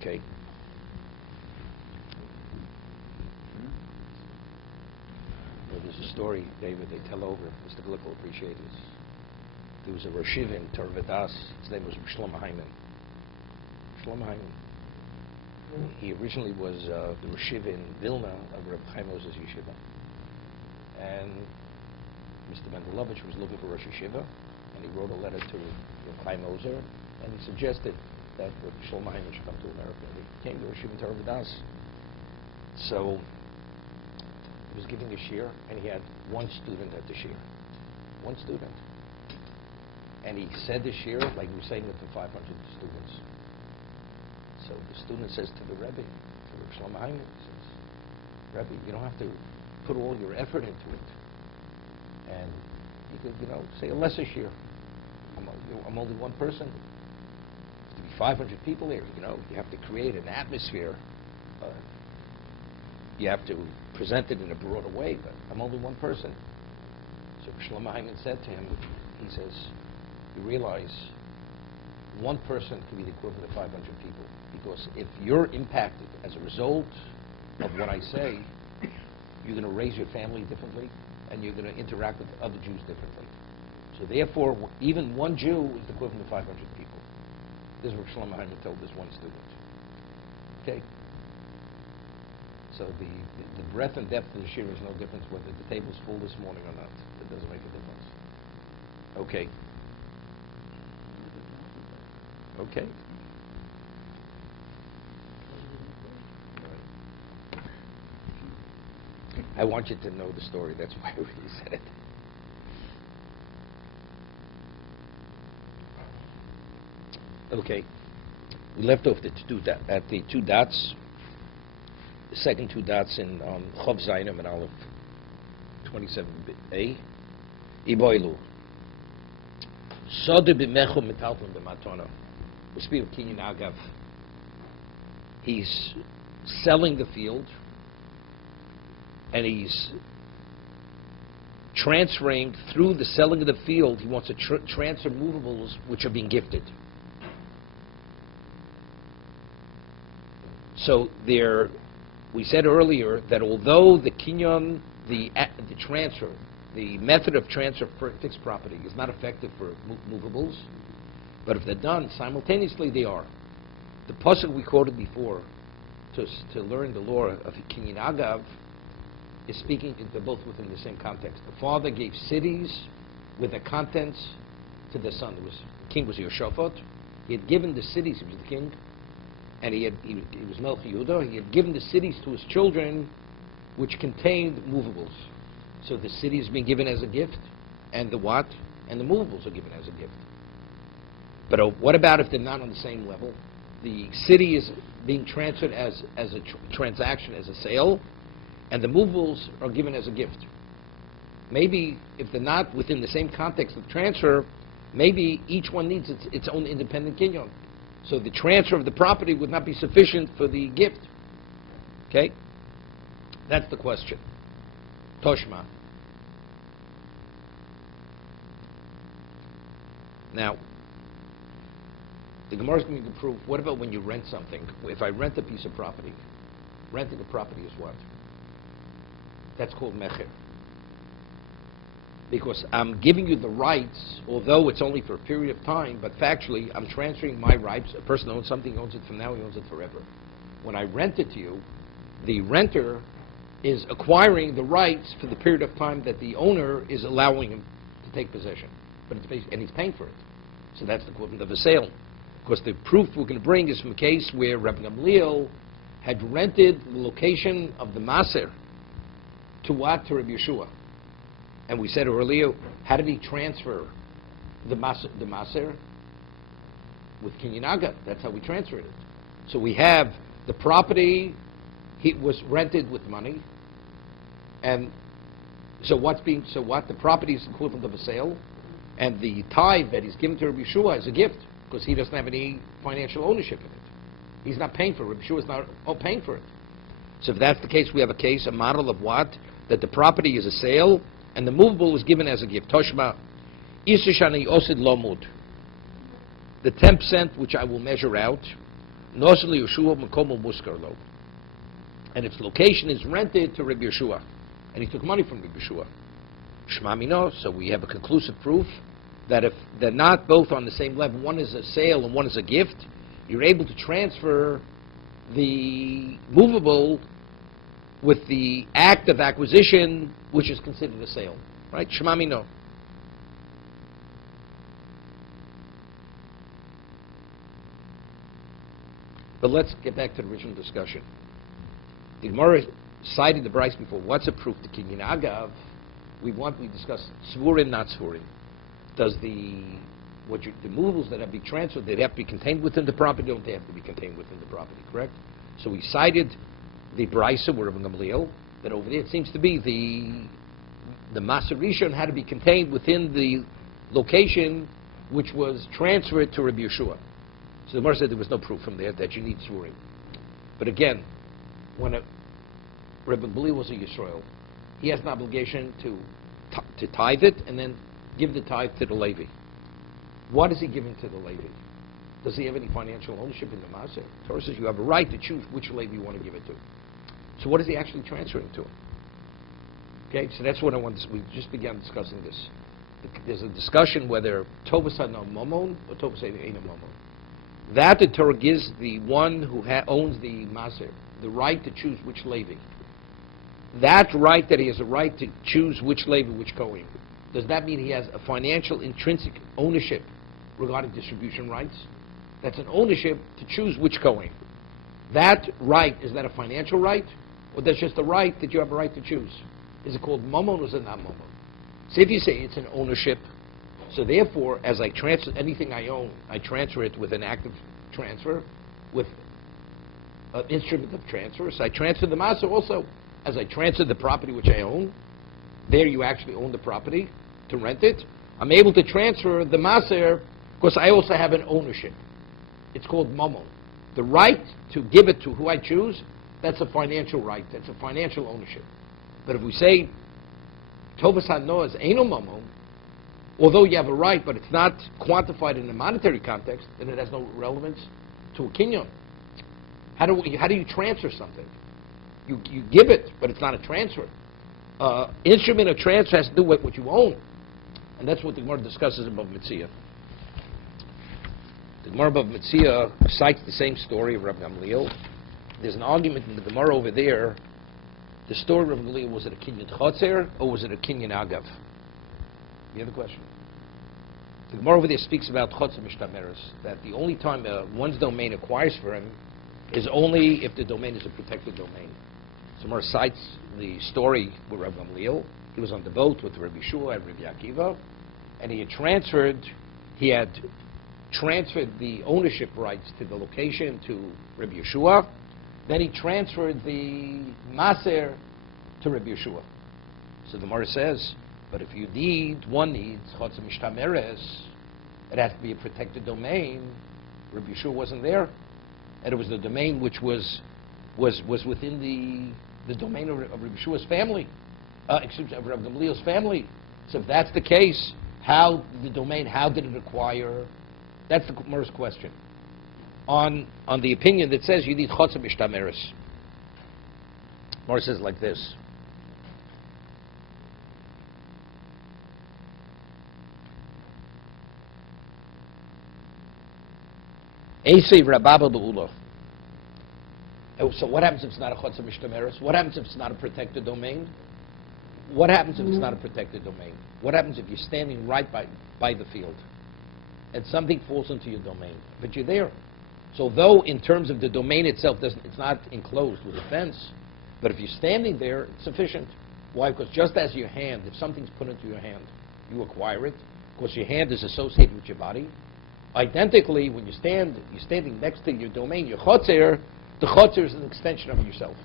Okay. Well, there's a story, David, they tell over. Mr. Glick will appreciate this. There was a Rosh Yeshiva in Torvadas. His name was Shlomo Hyman. Shlomo Hyman. He originally was the Rosh Yeshiva in Vilna of Reb Chaim Moses Yeshiva. And Mr. Mendelovich was looking for Rosh Yeshiva, and he wrote a letter to Reb Chaim Ozer, and he suggested that Reb Shlomo Hyman should come to America. And he came to Rosh Yeshiva in Torvadas. So he was giving a shiur, and he had one student at the shiur. One student. And he said the shiur like he was saying it to 500 students. So the student says to the Rebbe, to Reb Shlomo Hyman, he says, Rebbe, you don't have to put all your effort into it. And you could, say a lesser shiur. I'm only one person. To be 500 people there, you have to create an atmosphere. You have to present it in a broader way, but I'm only one person. So Shlomo Hyman said to him, he says, you realize one person can be the equivalent of 500 people. Because if you're impacted as a result of what I say, you're going to raise your family differently, and you're going to interact with other Jews differently. So therefore, even one Jew is the equivalent of 500 people. This is what Shlomo Hyman told this one student. Okay? So the breadth and depth of the shiur is no difference whether the table's full this morning or not. It doesn't make a difference. Okay. Okay. I want you to know the story. That's why we said it. Okay. We left off at the two dots. The second two dots in Chov Zayin and Aleph 27a. Iboilu. Sode b'mechu metalton b'matona. We speak of Kinyan Agav. He's selling the field, and he's transferring through the selling of the field. He wants to transfer movables which are being gifted. So there, we said earlier that although the kinyan, the transfer, the method of transfer for fixed property is not effective for movables, but if they're done simultaneously, they are. The pasuk we quoted before to learn the law of Kinyan Agav is speaking into both within the same context. The father gave cities with the contents to the son. The king was Yehoshaphat. He had given the cities. He was the king, and he was Melech Yehuda. He had given the cities to his children, which contained movables. So the city is being given as a gift, and the what? And the movables are given as a gift. But what about if they're not on the same level? The city is being transferred as a transaction, as a sale, and the movables are given as a gift. Maybe if they're not within the same context of transfer, maybe each one needs its own independent kinyan. So the transfer of the property would not be sufficient for the gift. Okay? That's the question. Toshma. Now, the Gemara is going to prove, what about when you rent something? If I rent a piece of property, renting a property is what? That's called mecher. Because I'm giving you the rights, although it's only for a period of time, but factually, I'm transferring my rights. A person owns something, he owns it from now, he owns it forever. When I rent it to you, the renter is acquiring the rights for the period of time that the owner is allowing him to take possession. But and he's paying for it. So that's the equivalent of a sale. Because the proof we're going to bring is from a case where Rabbi Gamliel had rented the location of the Maser to what? To Rabbi Yeshua. And we said earlier, how did he transfer the Maser? With Kinyan Agav. That's how we transferred it. So we have the property, he was rented with money, and so what? The property is equivalent of a sale, and the tithe that he's given to Rabbi Yeshua is a gift, because he doesn't have any financial ownership in it. He's not paying for it. Rabbi Yeshua is not paying for it. So if that's the case, we have a model of what? That the property is a sale, and the movable is given as a gift. Toshma, Isishani Osid Lomud. The 10% which I will measure out, Nosen Yeshua Makomo Muskarlo. And its location is rented to Rabbi Yeshua. And he took money from Rabbi Yeshua. Shmamino, so we have a conclusive proof that if they're not both on the same level, one is a sale and one is a gift, you're able to transfer the movable with the act of acquisition, which is considered a sale. Right? Shmamino. But let's get back to the original discussion. The Gemara cited the Bryce before. What's a proof to Kinyan Agav? We discussed Svurin, not Svurin. Does the movables that have to be transferred, they have to be contained within the property, don't they have to be contained within the property, correct? So we cited the Bryce, where Rabbi Gamliel, that over there it seems to be the Maser Rishon had to be contained within the location which was transferred to Rabbi Yeshua. So the Gemara said there was no proof from there that you need Svurim. But again, when Rabbi Gamliel was a Yisrael, he has an obligation to tithe it and then give the tithe to the Levi. What is he giving to the Levi? Does he have any financial ownership in the Maser? Torah says you have a right to choose which Levi you want to give it to. So what is he actually transferring to him? Okay, so that's what I want to. We just began discussing this. There's a discussion whether Tovas Hano Momon or Tovas Eino Momon. That the Torah gives the one who owns the Maser the right to choose which Levi. That right, that he has a right to choose which Levi, which Kohen. Does that mean he has a financial intrinsic ownership regarding distribution rights? That's an ownership to choose which Kohen. That right, is that a financial right? Or that's just a right that you have a right to choose? Is it called Momon or is it not Momon? So if you say it's an ownership, so therefore, as I transfer anything I own, I transfer it with an active transfer, with an instrument of transfer. So I transfer the Maser also. As I transfer the property which I own, there you actually own the property to rent it. I'm able to transfer the Maser because I also have an ownership. It's called Momon. The right to give it to who I choose, that's a financial right. That's a financial ownership. But if we say Tovas Hano is Eino Momon, although you have a right, but it's not quantified in a monetary context, then it has no relevance to a kinyon. How do you transfer something? You give it, but it's not a transfer. Instrument of transfer has to do with what you own. And that's what the Gemara discusses above Mitzvah. The Gemara above Mitzvah cites the same story of Rabbi Gamliel. There's an argument in the Gemara over there. The story of Rabbi Gamliel, was it a kinyan chotzer or was it a kinyan agav? You have a question? The Gemara over there speaks about chotzer mishtameres, that the only time one's domain acquires for him is only if the domain is a protected domain. So Gemara cites the story with Rabbi Gamliel. He was on the boat with Rabbi Shua and Rabbi Akiva, and he had transferred the ownership rights to the location to Rabbi Yeshua. Then he transferred the Maser to Rabbi Yeshua. So the Gemara says, but if one needs Chotzer Mishtameres, it has to be a protected domain. Rabbi Yeshua wasn't there, and it was the domain which was within the domain of Rabbi Yeshua's family, of Rabbi Gamliel's family. So if that's the case, how did it acquire? That's the Gemara's question. On the opinion that says you need Chotzer Mishtameres. Gemara says like this. Esei Rababa Ba'ula. So what happens if it's not a Chotzer Mishtameres? What happens if it's not a protected domain? What happens if it's not a protected domain? What happens if you're standing right by the field and something falls into your domain, but you're there? So though in terms of the domain itself, it's not enclosed with a fence, but if you're standing there, it's sufficient. Why? Because just as your hand, if something's put into your hand, you acquire it, because your hand is associated with your body. Identically, when you're standing next to your domain, your chotzer, the chotzer is an extension of yourself.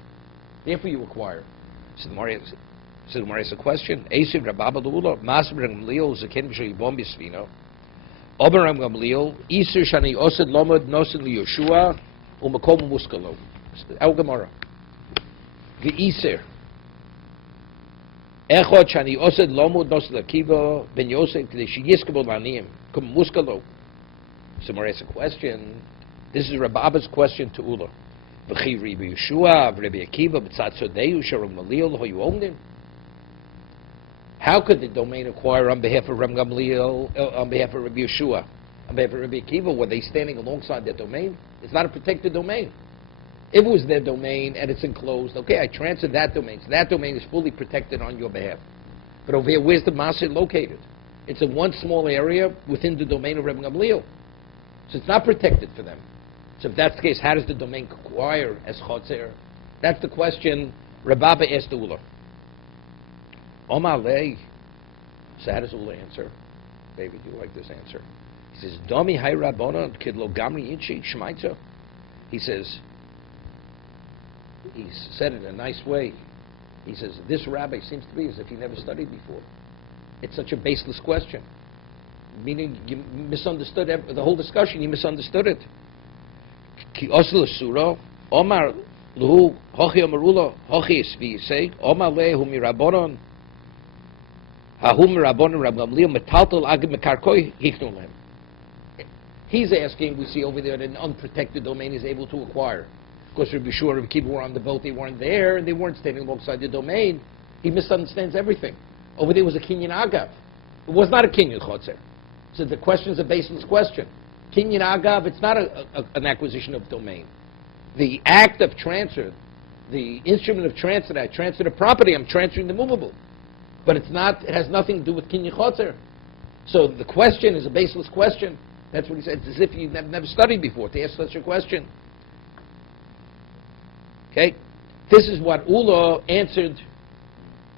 Therefore, you acquire. So the Gemara has a question. Eisiv Rababa L'Ula, Maser Gamliel Zaken B'Shei Yibom B'Sfino. Ober Rabbi Gamliel, Isur Shani Osed Lomod Nosen LiYoshua U'Makom Muskalo. Our Gemara. The Isur. Echod Shani Osed Lomod Nosen L'Akiva Ben Yosef K'dei Sheyiskabod L'Aniyim Kum Muskalo. So Gemara has a question. This is Rabbi Abba's question to Ula. V'chi Rabbi Yeshua, Rabbi Akiva, b'tzad Sodeu, Sharon Gamliel, who you owned him? How could the domain acquire on behalf of Rabbi Gamliel, on behalf of Rabbi Yeshua, on behalf of Rabbi Akiva? Were they standing alongside their domain? It's not a protected domain. If it was their domain and it's enclosed, okay, I transferred that domain. So that domain is fully protected on your behalf. But over here, where's the Maser located? It's in one small area within the domain of Rabbi Gamliel. So it's not protected for them. So if that's the case, how does the domain acquire as chotzer? That's the question Rabbi Abba asked the Ula. Omar lei. So how does Ula answer? David, you like this answer? He says, Domi hay Rabbona kidlo gamri inchi shmaitza. He says, he said it in a nice way. He says, this rabbi seems to be as if he never studied before. It's such a baseless question. Meaning you misunderstood the whole discussion, you misunderstood it. Ki osla surah, Omar luhu, hochi amarula, hochi isvi, say, Omar lehu mirabonon, hahum mirabonon Rab Gamliel, metaltal agim mekarkoi, hichnun lehem. He's asking, we see over there, that an unprotected domain is able to acquire. Of course, Rabbi Yeshua and Rabbi Akiva were on the boat, they weren't there, and they weren't standing alongside the domain. He misunderstands everything. Over there was a kinyan agav. It was not a kinyan chotzer. So the question is a baseless question. Kinyan agav, it's not an acquisition of domain. The act of transfer, the instrument of transfer, I transfer the property, I'm transferring the movable. But it's not, it has nothing to do with kinyan chotzer. So the question is a baseless question. That's what he said. It's as if you've never studied before to ask such a question. Okay? This is what Ula answered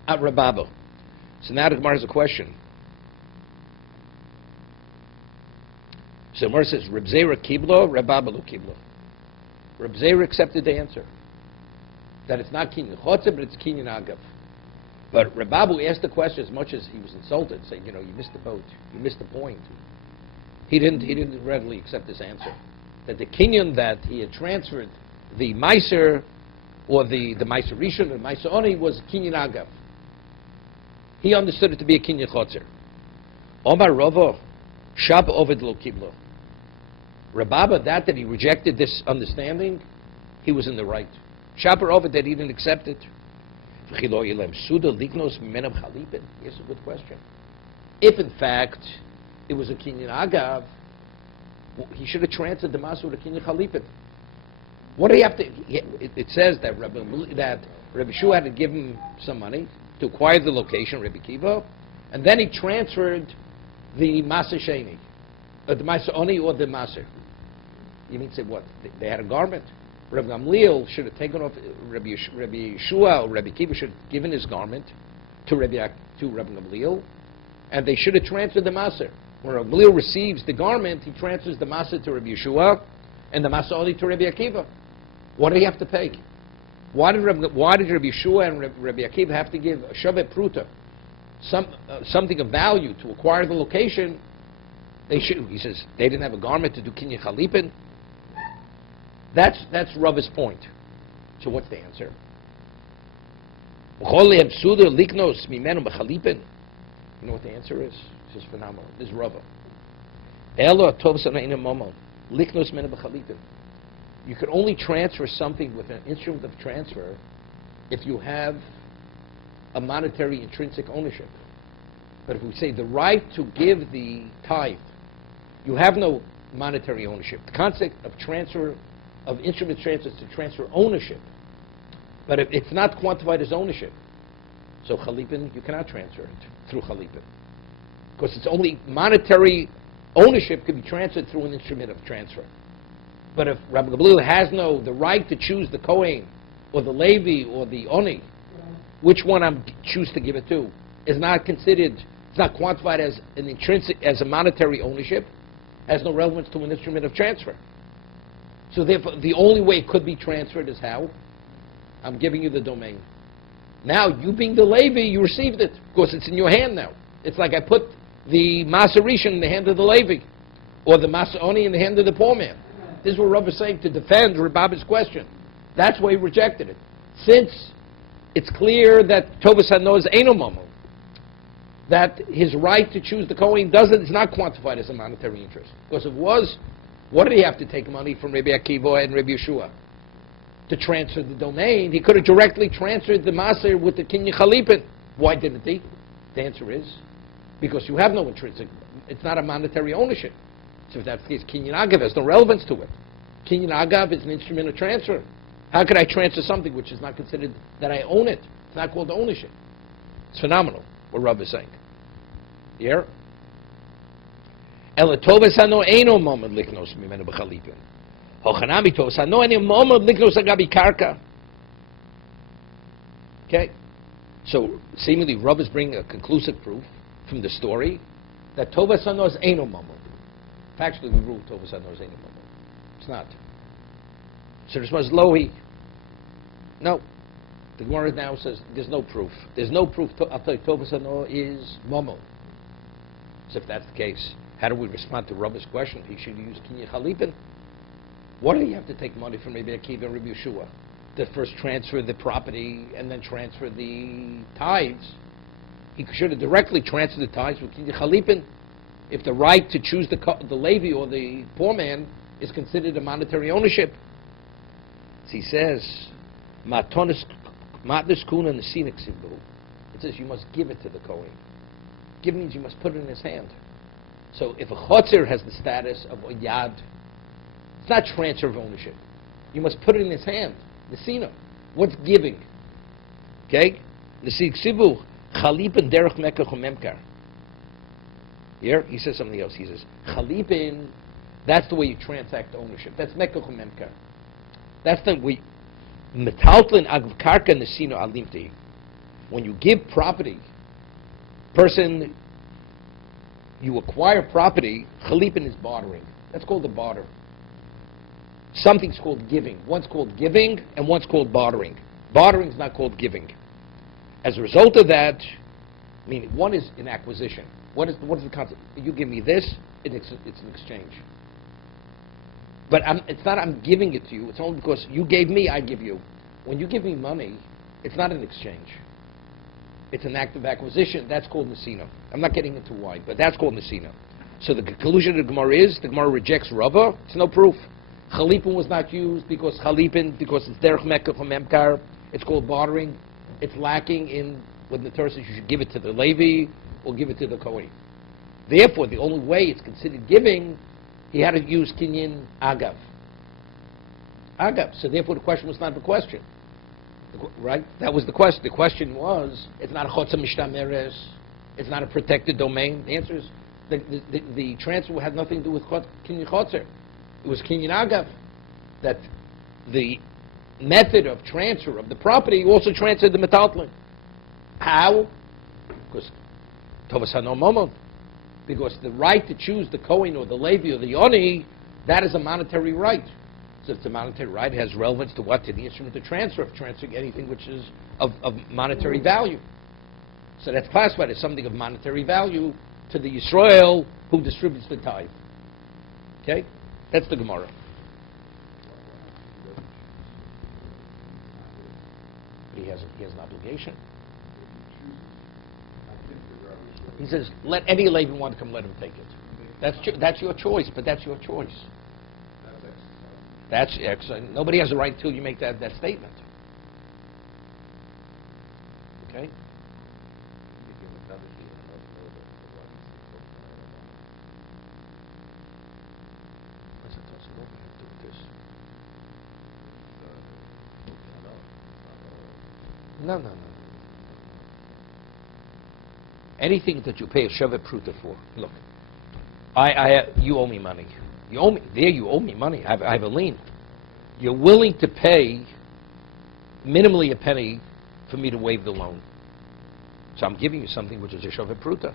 at Rababa. So now the Gemara has a question. So Gemara says, Reb Zera kiblo, Rababa lo kiblo. Reb Zera accepted the answer. That it's not kinyan chotzer, but it's kinyan agav. But Rababu asked the question as much as he was insulted, saying, you missed the boat, you missed the point. He didn't readily accept this answer. That the kinyan that he had transferred, the meiser, or the meiser rishon, or the meiser oni, was kinyan agav. He understood it to be a kinyan chotzer. Omar Rava, shab oved lo kiblo. Rababa, that he rejected this understanding, he was in the right. Shab oved, that he didn't accept it. Here's a good question. If in fact it was a kinyan agav, he should have transferred the masu to kinyan chalipin. What do you have to? It says that Rabbi Shua had to give him some money to acquire the location, Rabbi Kiva, and then he transferred the maser sheni, the maser oni or the maser. You mean to say what? They had a garment. Rabbi Gamliel should have taken off. Rabbi Yeshua or Rabbi Kiva should have given his garment to Rabbi Gamliel, and they should have transferred the maser. When Rabbi Gamliel receives the garment, he transfers the maser to Rabbi Yeshua, and the maser only to Rabbi Akiva. What did he have to pay? Why did Rabbi Yeshua and Rabbi Akiva have to give a shavet pruta, something of value to acquire the location? They should. He says they didn't have a garment to do kinyan chalipin. That's Rava's point. So what's the answer? You know what the answer is? This is phenomenal. This is Rava. You can only transfer something with an instrument of transfer if you have a monetary intrinsic ownership. But if we say the right to give the tithe, you have no monetary ownership. The concept of transfer of instrument transfers to transfer ownership, but it's not quantified as ownership. So chalipin, you cannot transfer it through chalipin, because it's only monetary ownership can be transferred through an instrument of transfer. But if Rabbi Gamliel has the right to choose the Kohen or the Levi or the Oni, which one I choose to give it to, is not considered, it's not quantified as an intrinsic, as a monetary ownership, has no relevance to an instrument of transfer. So therefore, the only way it could be transferred is how? I'm giving you the domain. Now, you being the Levi, you received it. Of course, it's in your hand now. It's like I put the Maser Rishon in the hand of the Levi, or the Maser Oni in the hand of the poor man. This is what Rav is saying to defend Rababa's question. That's why he rejected it. Since it's clear that Tovas Hano is Eino Momo, that his right to choose the Kohen it's not quantified as a monetary interest. Because if it was What did he have to take money from Rabbi Akiva and Rabbi Yeshua? To transfer the domain. He could have directly transferred the Maser with the Kinyan Chalipin. Why didn't he? The answer is, because you have no intrinsic, it's not a monetary ownership. So if that's the case, Kinyan Agav has no relevance to it. Kinyan Agav is an instrument of transfer. How could I transfer something which is not considered that I own it? It's not called ownership. It's phenomenal, what Rav is saying. Yeah? Okay, so seemingly Rav is bringing a conclusive proof from the story that Tovas Hano is Eino Momod. Factually, we rule Tovas Hano is Eino Momod. It's not. So this was Lohi. No. The Gemara now says there's no proof. There's no proof. I'll tell you, Tovas Hano is Momod. So if that's the case, how do we respond to Rabbi's question? He should use Kinyan Chalipin. Why do you have to take money from Rabbi Akiva and Rabbi Yeshua to first transfer the property and then transfer the tithes? He should have directly transferred the tithes with Kinyan Chalipin. If the right to choose the Levi or the poor man is considered a monetary ownership. So he says, Matonis kuna nesinik sibu. It says you must give it to the Kohen. Give means you must put it in his hand. So if a chotzer has the status of a yad, it's not transfer of ownership. You must put it in his hand. Nesina. What's giving? Okay? Nesik sibu chalipin derech mekach memkar. Here he says something else. He says chalipin. That's the way you transact ownership. That's mekach memkar. That's the way. Metaltlin agav karka nesina alimti. When you give property, person, you acquire property. Chalipin is bartering. That's called a barter. Something's called giving. One's called giving and one's called bartering. Bartering is not called giving. As a result of that, meaning one is an acquisition. What is the concept? You give me this, it's an exchange. But it's not I'm giving it to you. It's only because you gave me, I give you. When you give me money, it's not an exchange. It's an act of acquisition. That's called Nesina. I'm not getting into why, but that's called Nesina. So the conclusion of the Gemara is, the Gemara rejects Rava. It's no proof. Chalipin was not used because it's derech mekach memkar. It's called bartering. It's lacking in when the Torah says you should give it to the Levi or give it to the Kohen. Therefore, the only way it's considered giving, he had to use Kinyan Agav. Agav. So therefore, the question was not the question. Right? That was the question. The question was, it's not a chotza mishtameres. It's not a protected domain. The answer is, the transfer had nothing to do with Kinyan Chotzer. It was Kinyan Agav. That the method of transfer of the property also transferred the metaltlin. How? Because Tovas Hano Momod. Because the right to choose the Kohen or the Levi or the Yoni, that is a monetary right. So it's a monetary right. It has relevance to what? To the instrument of transferring anything which is of monetary value. So that's classified as something of monetary value to the Yisrael who distributes the tithe. Okay? That's the Gemara. He has an obligation. He says, let any Levi want to come, let him take it. That's your choice, but that's your choice. That's excellent. Nobody has a right until you make that statement. Okay? No. Anything that you pay a Shevet Pruta for. Look, you owe me money. You owe me money. I have a lien. You're willing to pay minimally a penny for me to waive the loan. So I'm giving you something which is a Shevet Pruta.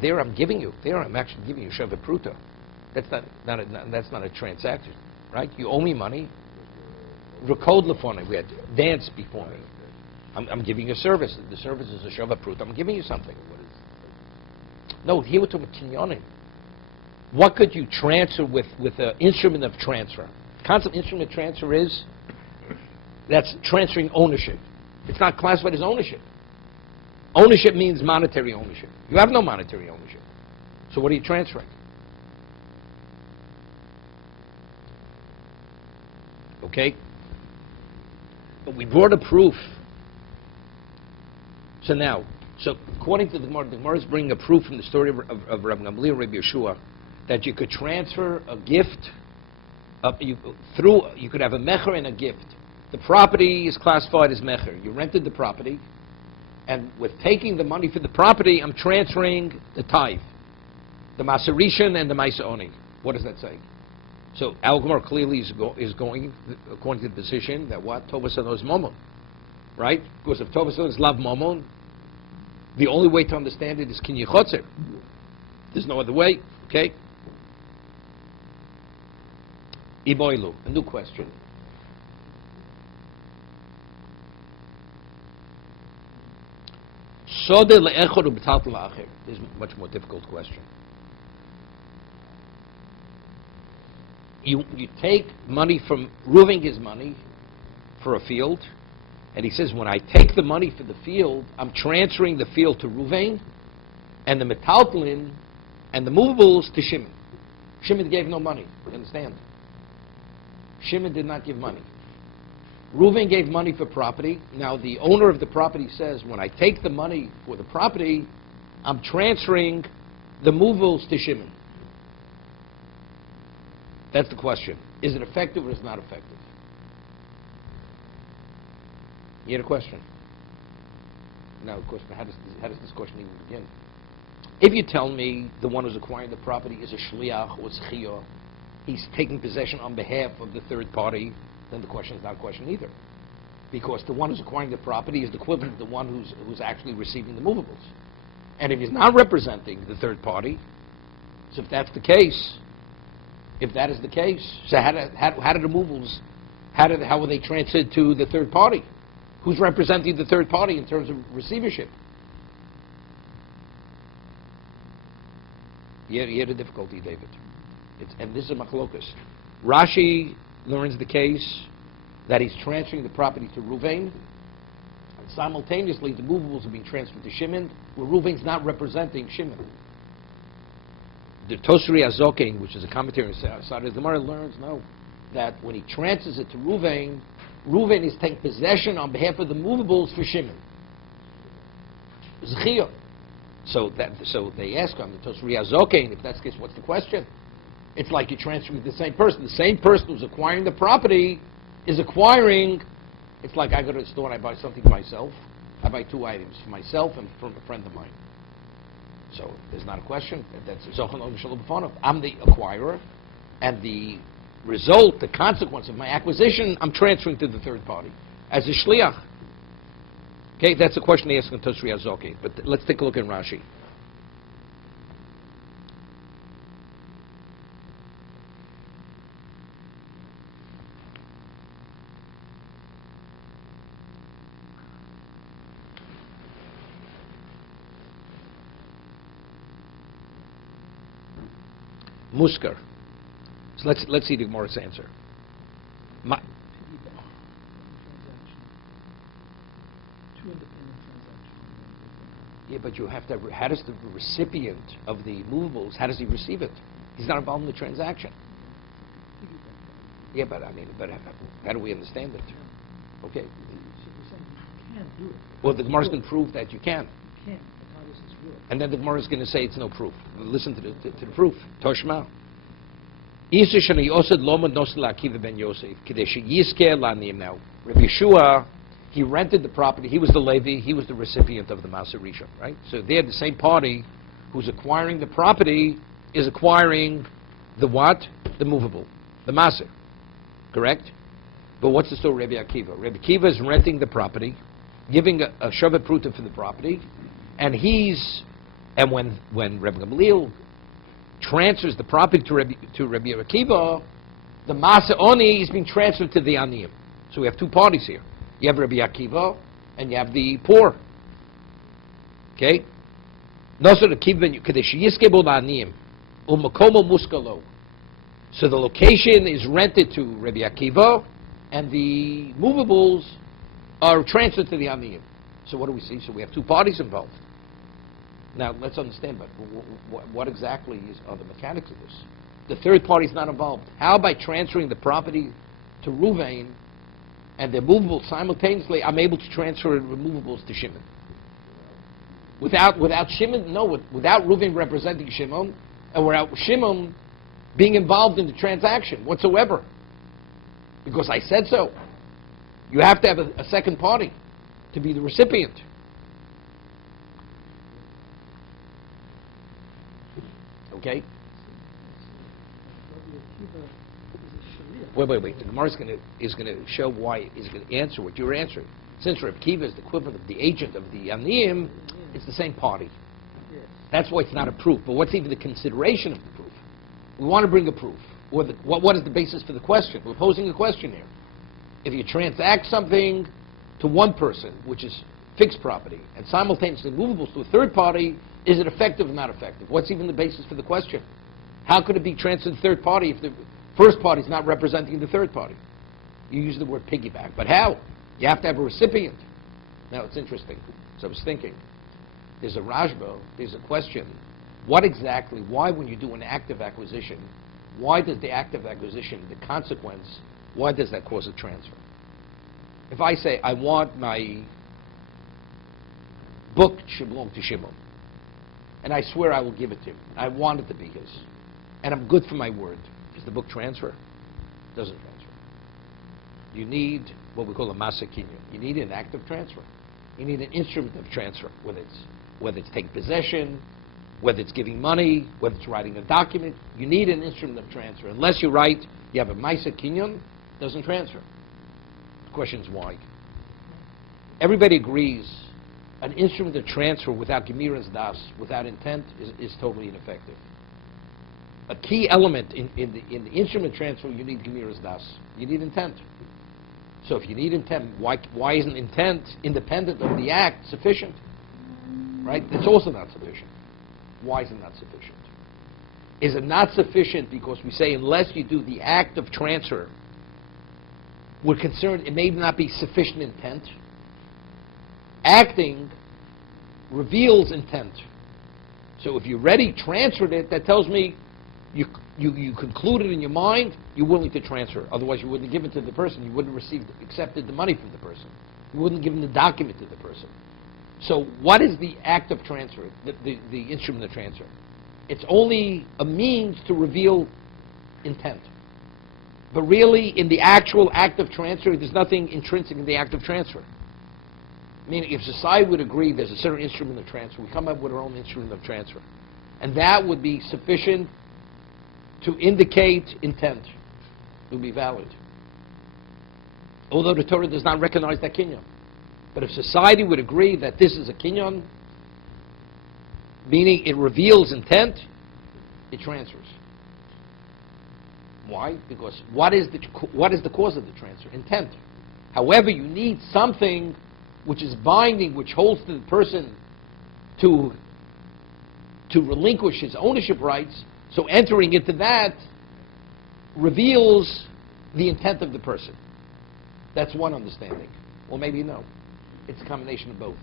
There I'm giving you. There I'm actually giving you Shevet Pruta. That's not a transaction, right? You owe me money. Rekod lefone. We had dance before me. I'm giving you a service. The service is a Shevet Pruta. I'm giving you something. No, here we're talking about kinyonim. What could you transfer with an instrument of transfer? The concept of instrument of transfer is that's transferring ownership. It's not classified as ownership. Ownership means monetary ownership. You have no monetary ownership. So what are you transferring? Okay? But we brought a proof. So according to the Gemara is bringing a proof from the story of Rabbi Gamliel and Rabbi Yeshua that you could transfer a gift, you could have a mecher and a gift. The property is classified as mecher. You rented the property, and with taking the money for the property, I'm transferring the tithe, the maserishan and the maisoni. What does that say? So Al Gemara clearly is going according to the position that what Tovas is momon, right? Because if Tovas is lav momon, the only way to understand it is kinyi chotzer. There's no other way. Okay. Iboilu, a new question. Sode le'echor u'b'talta la'acher. This is a much more difficult question. You take money from Reuven his money for a field, and he says, when I take the money for the field, I'm transferring the field to Reuven, and the metaltlin and the movables to Shimon. Shimon gave no money. You understand? Shimon did not give money. Reuven gave money for property. Now the owner of the property says, when I take the money for the property, I'm transferring the movables to Shimon. That's the question. Is it effective or is it not effective? You had a question? Now, of course, how does this question even begin? If you tell me the one who's acquiring the property is a shliach or zchiyah, he's taking possession on behalf of the third party, then the question is not a question either. Because the one who's acquiring the property is the equivalent of the one who's actually receiving the movables. And if he's not representing the third party, so if that's the case, so how did the movables, how were they transferred to the third party? Who's representing the third party in terms of receivership? You had a difficulty, David. And this is a machlokas. Rashi learns the case that he's transferring the property to Reuven, and simultaneously the movables are being transferred to Shimon, where Reuven's not representing Shimon. The Tosri Azokin, which is a commentary on Sadi Gemara, learns that when he transfers it to Reuven, Reuven is taking possession on behalf of the movables for Shimon. Zechiyah. So they ask him, the Tosri Azokin, if that's the case, what's the question? It's like you're transferring the same person. The same person who's acquiring the property is acquiring. It's like I go to the store and I buy something for myself. I buy two items for myself and for a friend of mine. So there's not a question. That's I'm the acquirer, and the result, the consequence of my acquisition, I'm transferring to the third party as a shliach. Okay, that's a question they ask in Tosri Azoki. But let's take a look at Rashi. Muskar. So let's see the Gemara's answer. Yeah, but you have to. How does the recipient of the movables? How does he receive it? He's not involved in the transaction. Yeah, but how do we understand it? Okay. Well, the Gemara's going to prove that you can. And then the Gemara is going to say it's no proof. Listen to the proof. Toshma. Now, Rabbi Yeshua, he rented the property. He was the Levi. He was the recipient of the Maser Rishon, right? So they're the same party who's acquiring the property is acquiring the what? The movable, the Maser. Correct? But what's the story of Rabbi Akiva? Rabbi Akiva is renting the property, giving a Shabbat Pruta for the property, and when Rabbi Gamliel transfers the property to Rabbi Akiva, the Masa Oni is being transferred to the Aniyim. So we have two parties here. You have Rabbi Akiva and you have the poor. Okay? So the location is rented to Rabbi Akiva and the movables are transferred to the Aniyim. So what do we see? So we have two parties involved. Now, let's understand, but what exactly are the mechanics of this? The third party is not involved. How by transferring the property to Ruvain, and they're movable simultaneously, I'm able to transfer removables to Shimon. Without Shimon, no, without Ruvain representing Shimon, and without Shimon being involved in the transaction whatsoever. Because I said so. You have to have a second party to be the recipient. Okay? Wait. The Gemara is going to show why, is going to answer what you're answering. Since Reb Kiva is the equivalent of the agent of the Aniyim, it's the same party. That's why it's not a proof. But what's even the consideration of the proof? We want to bring a proof. Or what is the basis for the question? We're posing a question here. If you transact something to one person, which is fixed property, and simultaneously movables to a third party, is it effective or not effective? What's even the basis for the question? How could it be transferred to the third party if the first party is not representing the third party? You use the word piggyback. But how? You have to have a recipient. Now, it's interesting. So I was thinking, there's a Rajba, there's a question. What exactly, why when you do an active acquisition, why does the active acquisition, the consequence, why does that cause a transfer? If I say, I want my book to belong to Shimon, and I swear I will give it to him, I want it to be his, and I'm good for my word, does the book transfer? It doesn't transfer. You need what we call a masa kinyan. You need an active transfer. You need an instrument of transfer, whether it's taking possession, whether it's giving money, whether it's writing a document. You need an instrument of transfer. Unless you write, you have a masa kinyan, it doesn't transfer. The question is why. Everybody agrees an instrument of transfer without gemiras das, without intent, is totally ineffective. A key element in the instrument transfer, you need gemiras das. You need intent. So if you need intent, why isn't intent independent of the act sufficient? Right? It's also not sufficient. Why is it not sufficient? Is it not sufficient because we say unless you do the act of transfer, we're concerned it may not be sufficient intent? Acting reveals intent. So if you already transferred it, that tells me you concluded in your mind you're willing to transfer. Otherwise you wouldn't give it to the person. You wouldn't have accepted the money from the person. You wouldn't give them the document to the person. So what is the act of transfer, the instrument of transfer? It's only a means to reveal intent. But really, in the actual act of transfer, there's nothing intrinsic in the act of transfer. Meaning, if society would agree there's a certain instrument of transfer, we come up with our own instrument of transfer. And that would be sufficient to indicate intent. It would be valid. Although the Torah does not recognize that kinyan. But if society would agree that this is a kinyan, meaning it reveals intent, it transfers. Why? Because what is the cause of the transfer? Intent. However, you need something which is binding, which holds to the person to relinquish his ownership rights. So entering into that reveals the intent of the person. That's one understanding. Or maybe no. It's a combination of both.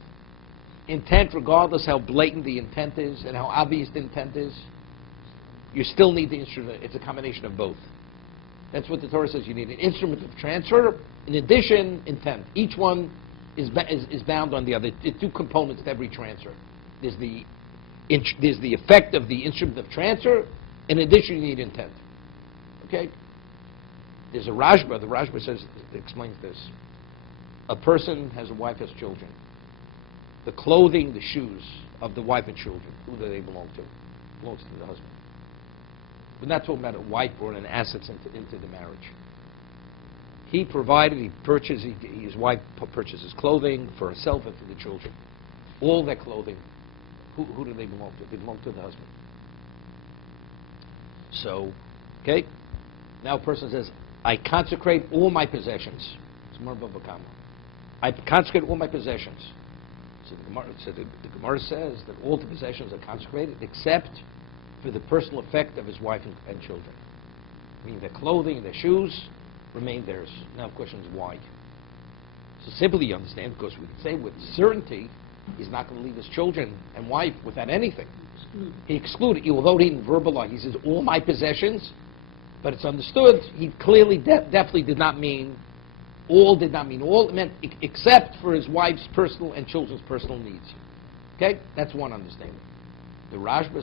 Intent, regardless how blatant the intent is and how obvious the intent is, you still need the instrument. It's a combination of both. That's what the Torah says. You need an instrument of transfer. In addition, intent. Each one is bound on the other. There are two components to every transfer. There's the effect of the instrument of transfer. In addition, you need intent. Okay? There's a Rajba. The Rajba says, explains this. A person has a wife, has children. The clothing, the shoes of the wife and children, who do they belong to? Belongs to the husband. We're not talking about a wife brought in assets into the marriage. He provided, his wife purchases clothing for herself and for the children. All that clothing, who do they belong to? They belong to the husband. So, okay, now a person says, I consecrate all my possessions. It's Gemara Bava Kama. I consecrate all my possessions. So the Gemara says that all the possessions are consecrated except for the personal effect of his wife and children. Meaning their clothing, their shoes remain theirs. Now the question is why? So simply you understand, because we can say with certainty he's not going to leave his children and wife without anything. He excluded, although he didn't verbalize, he says, all my possessions, But it's understood, he clearly definitely did not mean all, it meant except for his wife's personal and children's personal needs. Okay? That's one understanding. The Rajba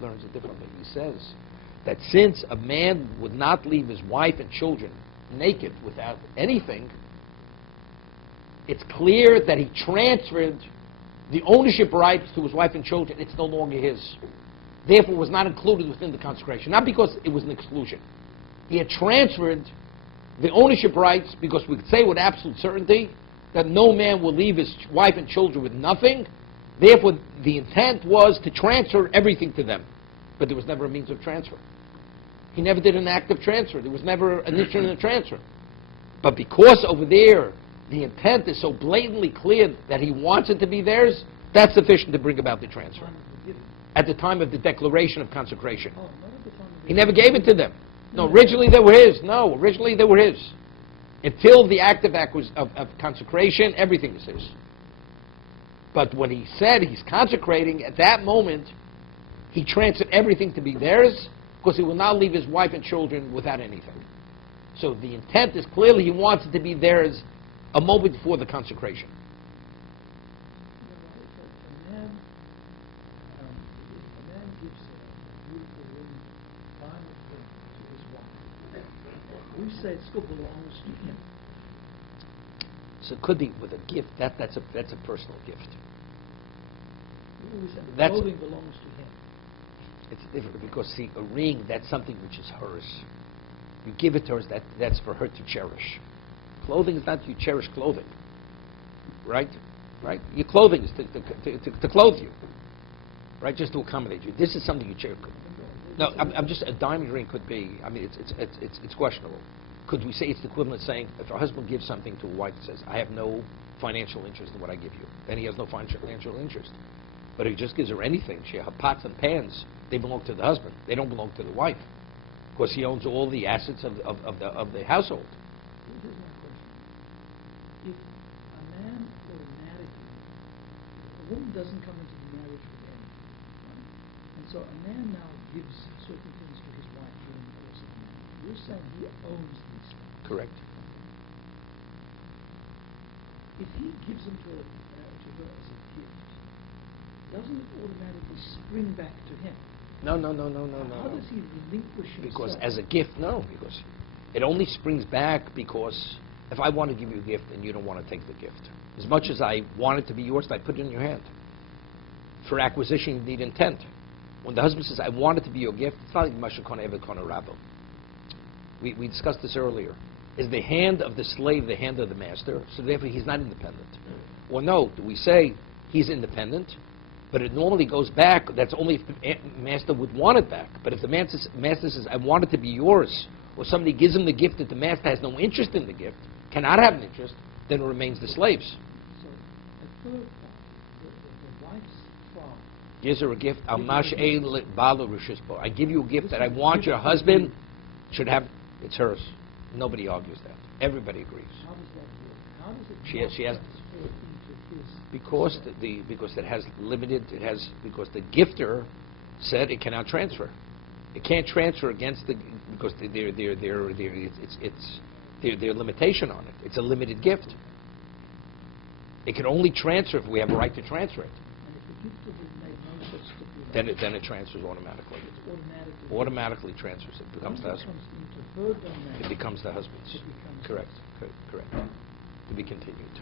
learns it differently. He says that since a man would not leave his wife and children naked without anything, it's clear that he transferred the ownership rights to his wife and children. It's no longer his. Therefore, was not included within the consecration. Not because it was an exclusion. He had transferred the ownership rights because we could say with absolute certainty that no man will leave his wife and children with nothing. Therefore, the intent was to transfer everything to them. But there was never a means of transfer. He never did an act of transfer. There was never an instrument of transfer. But because over there, the intent is so blatantly clear that he wants it to be theirs, that's sufficient to bring about the transfer. At the time of the declaration of consecration. He never gave it to them. No, originally they were his. No, originally they were his. Until the act of consecration, everything is his. But when he said he's consecrating, at that moment, he transferred everything to be theirs, because he will not leave his wife and children without anything. So the intent is clearly he wants it to be theirs a moment before the consecration. A man gives a beautiful ring, diamond ring, to his wife. We say it still belongs to him. So it could be with a gift. That's a personal gift. We say the clothing belongs to him. It's different because, see, a ring, that's something which is hers. You give it to her, that's for her to cherish. Clothing is not you cherish clothing. Right? Right? Your clothing is to clothe you. Right? Just to accommodate you. This is something you cherish. No, I'm just, a diamond ring could be, I mean, it's questionable. Could we say it's the equivalent of saying, if a husband gives something to a wife that says, I have no financial interest in what I give you, then he has no financial interest. But if he just gives her anything, her pots and pans, they belong to the husband. They don't belong to the wife. Because he owns all the assets of the household. Here's my question. If a man automatically, a woman doesn't come into the marriage with anything, right? And so a man now gives certain things to his wife during the course of the marriage. You're saying he owns these things. Correct. If he gives them to her as a gift, doesn't it automatically spring back to him? No. How does he relinquish himself? Because as a gift, no. Because it only springs back because if I want to give you a gift and you don't want to take the gift, as much as I want it to be yours, I put it in your hand. For acquisition, you need intent. When the husband says, I want it to be your gift, it's not like Mashakona Ever Kona Rabbo. We discussed this earlier. Is the hand of the slave the hand of the master? So therefore he's not independent. Or no, we say he's independent, but it normally goes back. That's only if the master would want it back. But if the master says, I want it to be yours, or somebody gives him the gift that the master has no interest in the gift, cannot have an interest, then it remains the slave's. So the third part, the wife's father gives her a gift. I give you a gift that I want your husband should have. It's hers. Nobody argues that. Everybody agrees. How does that work? How does it She has transfer into his? because because it has limited. It has because the gifter said it cannot transfer. It can't transfer against the because it's their limitation on it. It's a limited gift. It can only transfer if we have a right to transfer it. And if the gifter has made no such stipulation, Then it transfers automatically. it's automatically transfers. It becomes the husband. Comes into her domain, It becomes the husband's. it becomes Correct. To be continued.